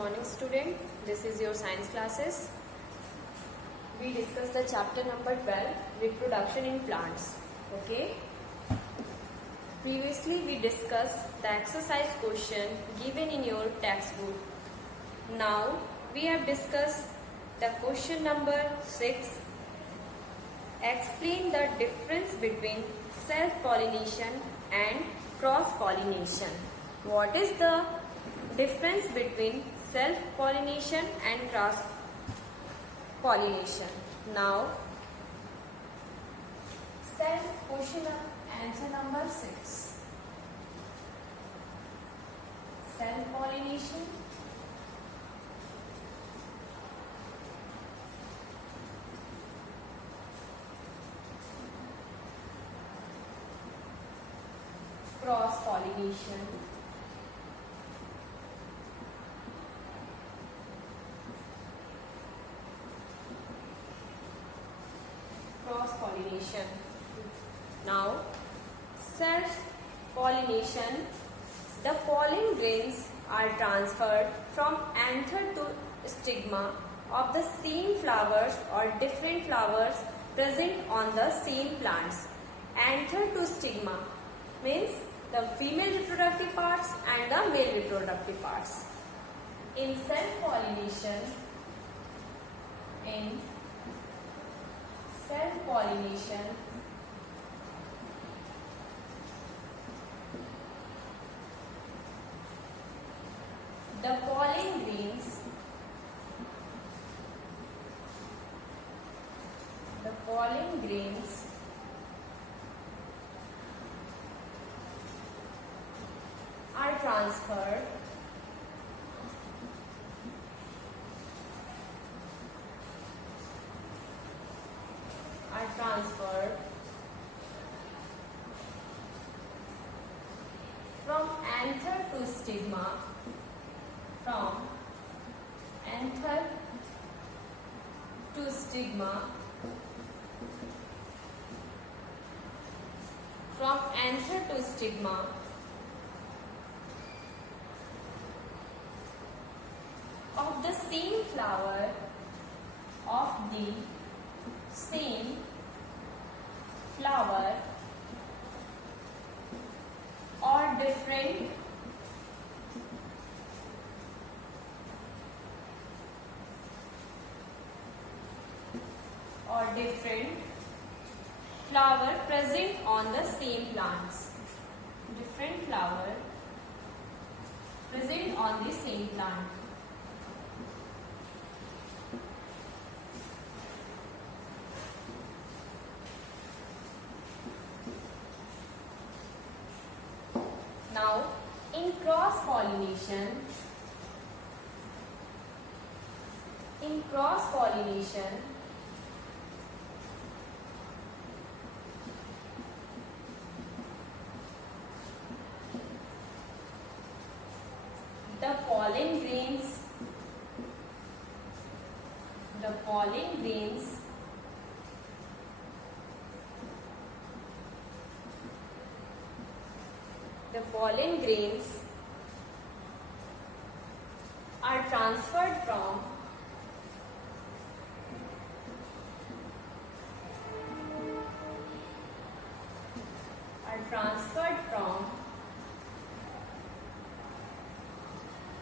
morning student. This is your science classes. We discussed the chapter number 12, reproduction in plants. Okay. Previously we discussed the exercise question given in your textbook. Now we have discussed the question number 6. Explain the difference between self-pollination and cross-pollination. What is the difference between self-pollination and cross-pollination? Now, answer number 6. Self-pollination cross-pollination. Cross-pollination. Now, self-pollination, the pollen grains are transferred from anther to stigma of the same flowers or different flowers present on the same plants. Anther to stigma means the female reproductive parts and the male reproductive parts. In self-pollination, the pollen grains are transferred from anther to stigma, from anther to stigma of the same flower or different flower present on the same plants. Different flower present on the same plant. Now, in cross-pollination, the pollen grains are transferred from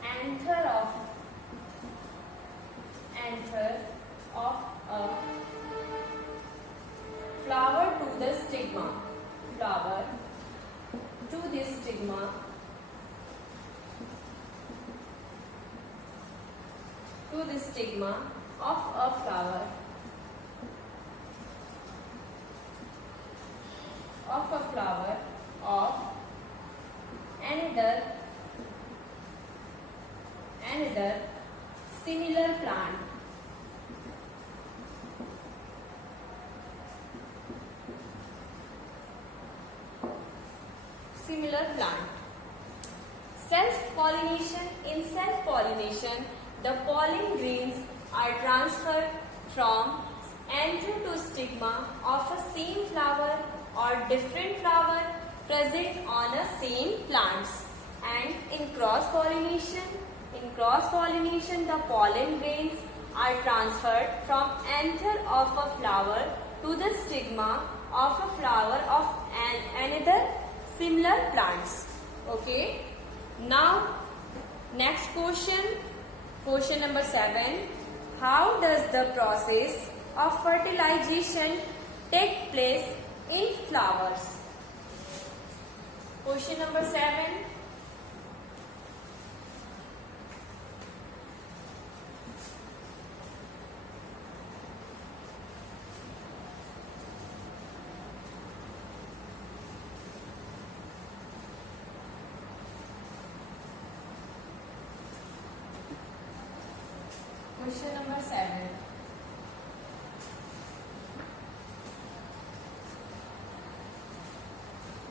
anther of a flower to the stigma of a flower of another similar plant. In self-pollination, the pollen grains are transferred from anther to stigma of a same flower or different flower present on a same plants. And in cross-pollination, In cross-pollination, the pollen grains are transferred from anther of a flower to the stigma of a flower of another similar plants. Okay. Now, next question. Question number 7. How does the process of fertilization take place in flowers? Question number 7. Question number 7.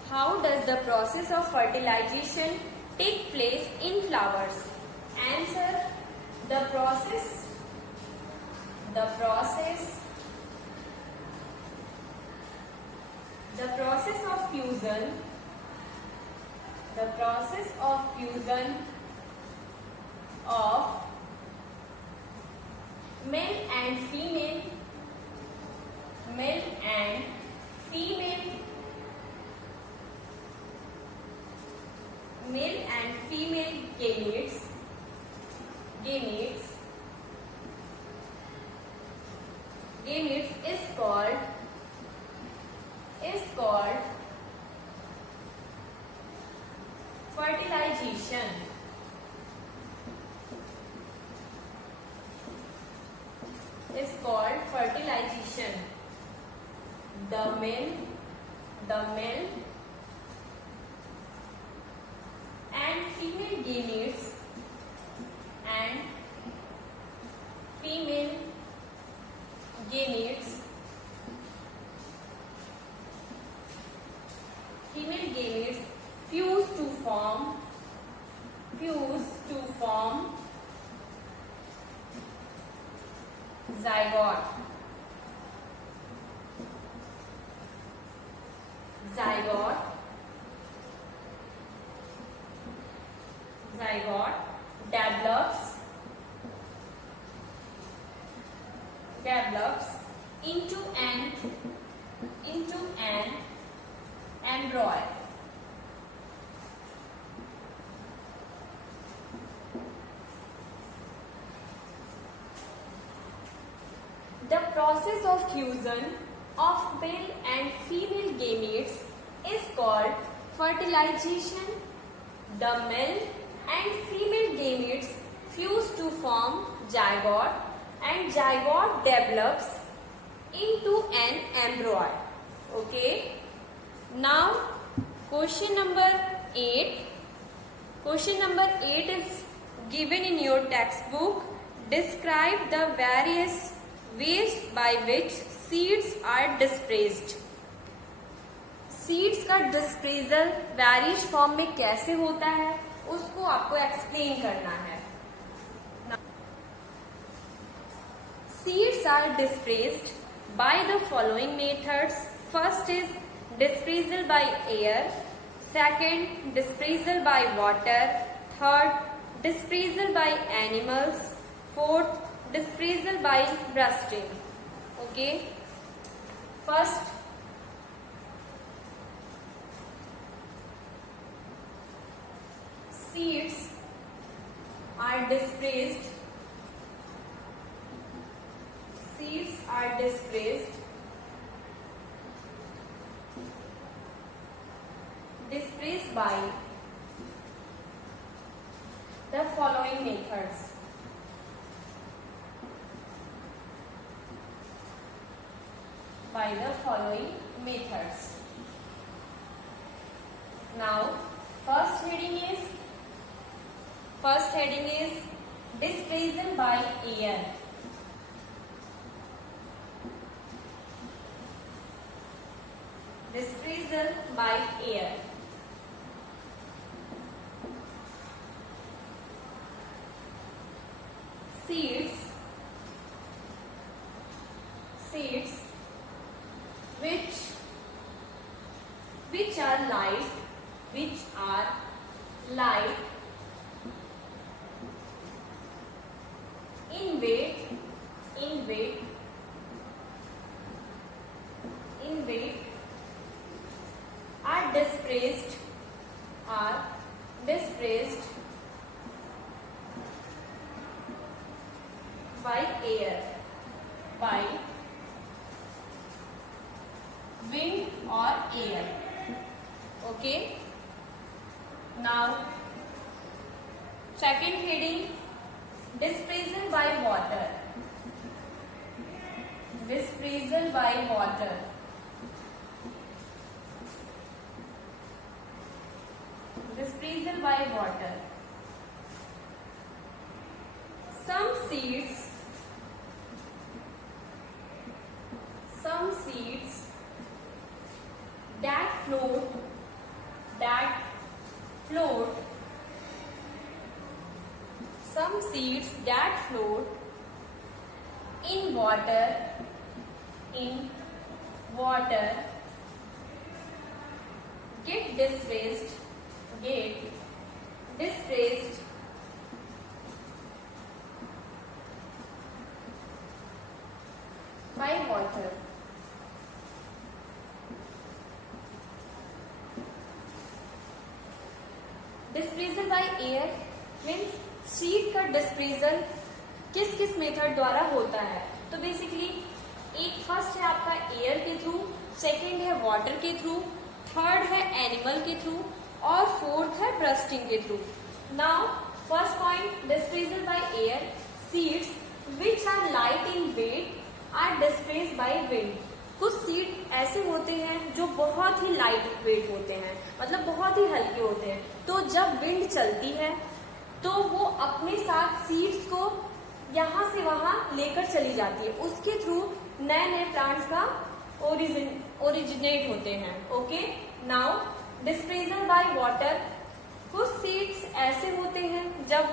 How does the process of fertilization take place in flowers? Answer. The process of fusion of male and female gametes is called fertilization. Is called fertilization. The male and female gametes fuse to form zygote. Develops into an embryo. The process of fusion of male and female gametes is called fertilization. The male and female gametes fuse to form zygote, and zygote develops into an embryo. Okay. Now, question number 8. Question number 8 is given in your textbook. Describe the various ways by which seeds are dispersed. Seeds का डिस्प्रेजल वैरिश form में कैसे होता है उसको आपको explain करना है. Seeds are dispersed by the following methods. First is dispersal by air. Second, dispersal by water. Third, dispersal by animals. Fourth, dispersal by bursting. Okay. First, seeds are dispersed. Dispersed by the following methods. Now, first heading is dispersal by air. Dispersal by air. Seeds which are light Second heading, dispersal by water. Dispersal by water. Dispersal by water. Some seeds that float some seeds that float in water get displaced by water. Dispersal by air means seed का dispersal किस किस method द्वारा होता है. तो basically एक first है आपका एयर के थ्रू, सेकंड है वाटर के थ्रू, थर्ड है एनिमल के थ्रू और फोर्थ है ब्रस्टिंग के through. Now first point, dispersal by air. Seeds which are light in weight are dispersed by wind. कुछ सीड ऐसे होते हैं जो बहुत ही लाइट वेट होते हैं, मतलब बहुत ही हल्के होते हैं. तो जब विंड चलती है तो वो अपने साथ सीड्स को यहाँ से वहां लेकर चली जाती है. उसके थ्रू नए नए प्लांट्स का ओरिजिनेट होते हैं. Okay, now dispersal by water. कुछ सीड्स ऐसे होते हैं जब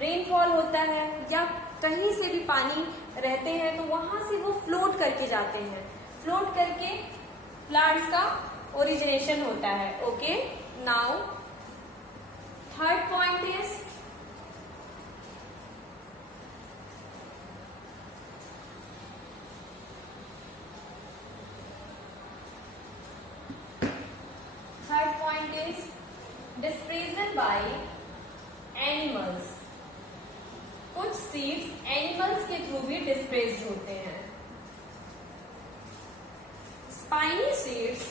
रेनफॉल होता है या कहीं से भी पानी रहते हैं तो वहां से वो फ्लोट करके जाते हैं. फ्लोट करके प्लांट्स का ओरिजिनेशन होता है. Okay, now third point is dispersal by animals. कुछ सीड्स एनिमल्स के थ्रू भी डिस्प्रेस्ड होते हैं. Spiny seeds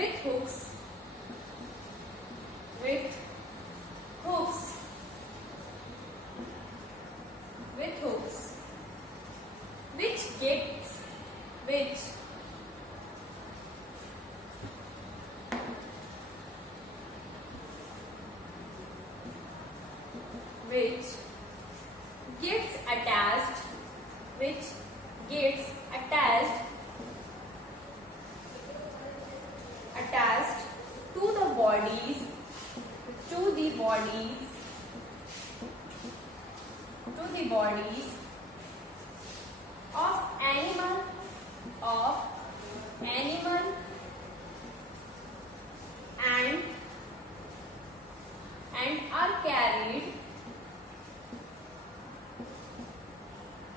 with hooks which gets attached to the bodies of animal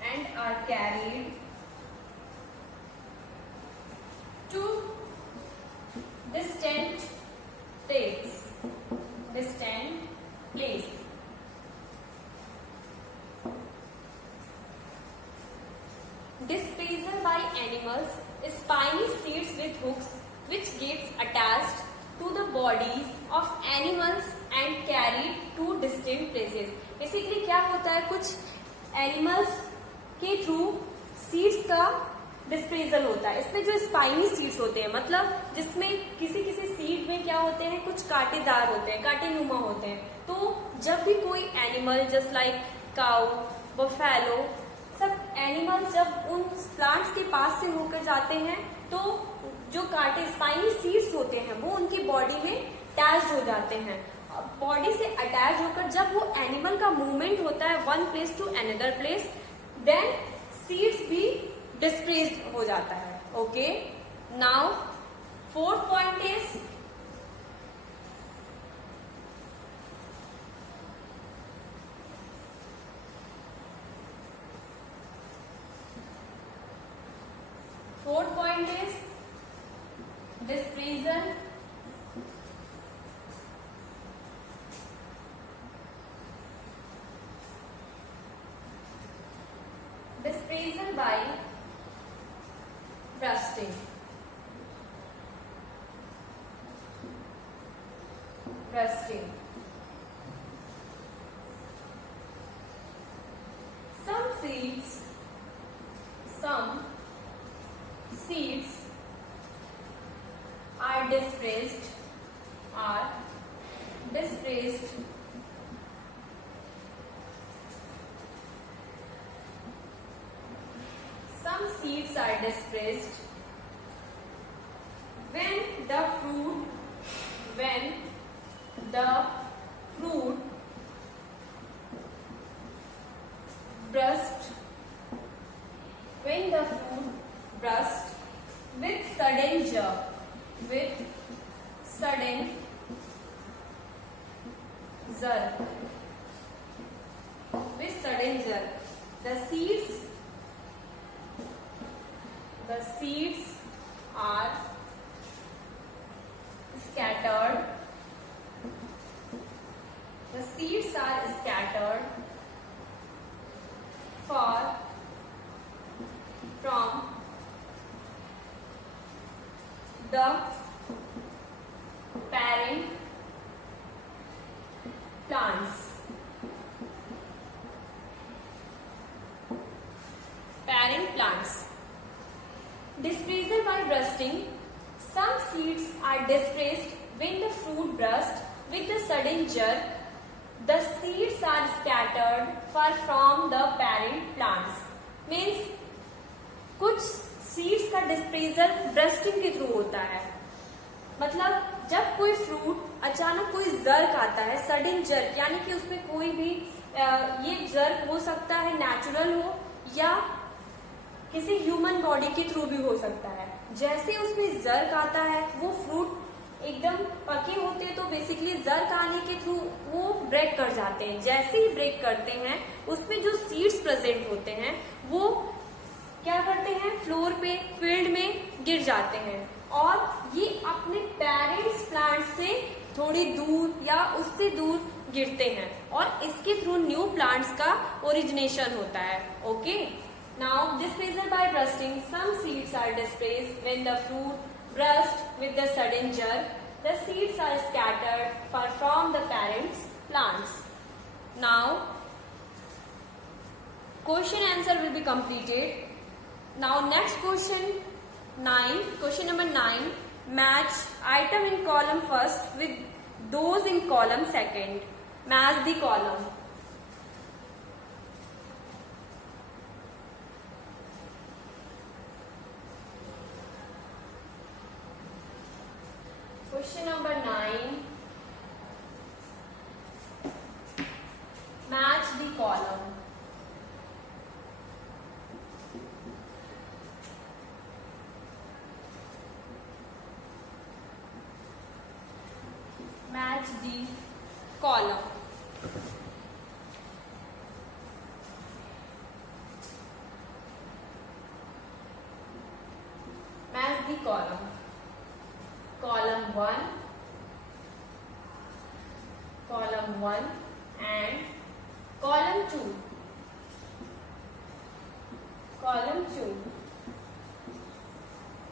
and are carried to distant place. Dispersal by animals. Spiny seeds with hooks which gets attached to the bodies of animals and carried to distant places. Basically क्या होता है, कुछ animals के through seeds का डिस्प्रेजल होता है. इसमें जो स्पाइनी सीड्स होते हैं, मतलब जिसमें किसी सीड में क्या होते हैं, कुछ कांटेदार होते हैं, कांटेनुमा होते हैं. तो जब भी कोई एनिमल जस्ट लाइक काऊ, बफेलो, सब एनिमल्स जब उन प्लांट्स के पास से होकर जाते हैं तो जो कांटे स्पाइनी सीड्स होते हैं वो उनकी बॉडी में अटैच हो जाते हैं. बॉडी से अटैच होकर जब वो एनिमल का मूवमेंट होता है one place to another place, then seeds भी डिस्प्रेस्ड हो जाता है. Okay, now fourth point is dispersal by Rusting. Some seeds are dispersed Some seeds are dispersed when the fruit burst with sudden jerk. The seeds are scattered. Far from the parent plants. Dispersal by bursting. Some seeds are dispersed when the fruit bursts with a sudden jerk. The seeds are scattered far from the parent plants. Means कुछ seeds का डिस्पेजल bursting के through होता है. मतलब जब कोई fruit अचानक कोई जर्क आता है, सडन जर्क, यानी कि उसमें कोई भी ये जर्क हो सकता है नेचुरल हो या किसी ह्यूमन बॉडी के थ्रू भी हो सकता है. जैसे उसमें जर्क आता है, वो फ्रूट एकदम पके होते हैं तो बेसिकली जर्क आने के थ्रू वो ब्रेक कर जाते हैं. जैसे ही ब्रेक करते हैं उसमें जो सीड्स प्रेजेंट होते हैं वो क्या करते हैं, फ्लोर पे फील्ड में गिर जाते हैं और ये अपने पेरेंट्स प्लांट से थोड़ी दूर या उससे दूर गिरते हैं और इसके थ्रू न्यू प्लांट्स का ओरिजिनेशन होता है. Okay. Now, dispersal by bursting. Some seeds are dispersed when the fruit bursts with a sudden jerk. The seeds are scattered far from the parent plants. Now, question answer will be completed. Now, next question 9. Question number 9. Match item in column first with those in column second. Match the column. Question number 9. Match the column. Match the column. Match the column. Column 1 and column 2.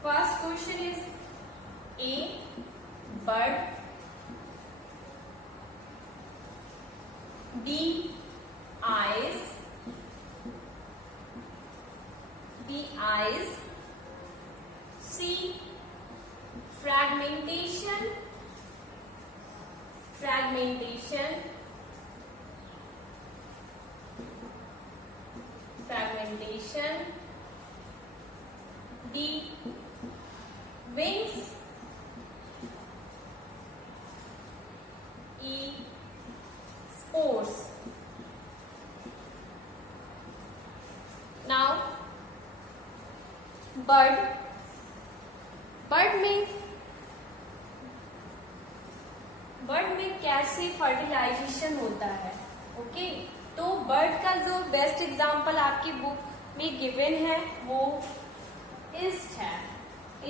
First question is A. Bird. B. Eyes. C. Fragmentation. D. Wings. E. Spores. Now, bird में कैसे fertilisation होता है. Okay. तो bird का जो best example आपकी book में given है वो ईस्ट है.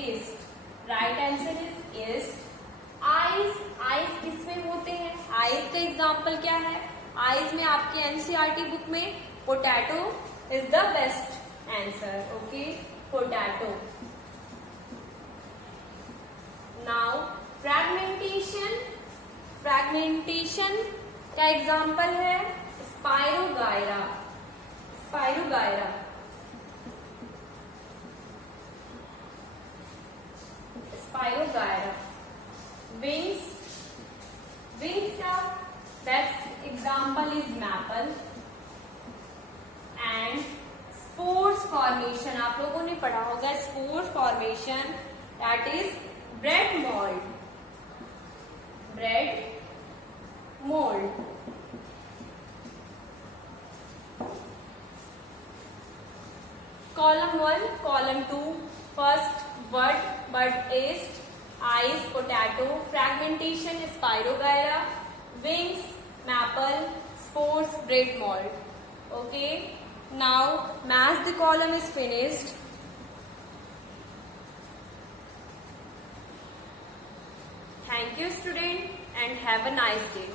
East. Right answer is east. Eyes किसमें होते हैं? आइज का एग्जांपल क्या है? आइज में आपके एनसीईआरटी बुक में potato is the best answer. Okay. Potato. Now fragmentation fragmentation का एग्जाम्पल है स्पाइरोगायरा। स्पाइरोगायरा स्पाइरोगायरा विंग्स का that example is maple and spores formation. आप लोगों ने पढ़ा होगा spores formation, that is bread mould. Bread mould column 1, column 2, first bud yeast, eyes potato, fragmentation spirogyra, wings maple, spores bread mold. Okay, now mass the column is finished. Thank you student and have a nice day.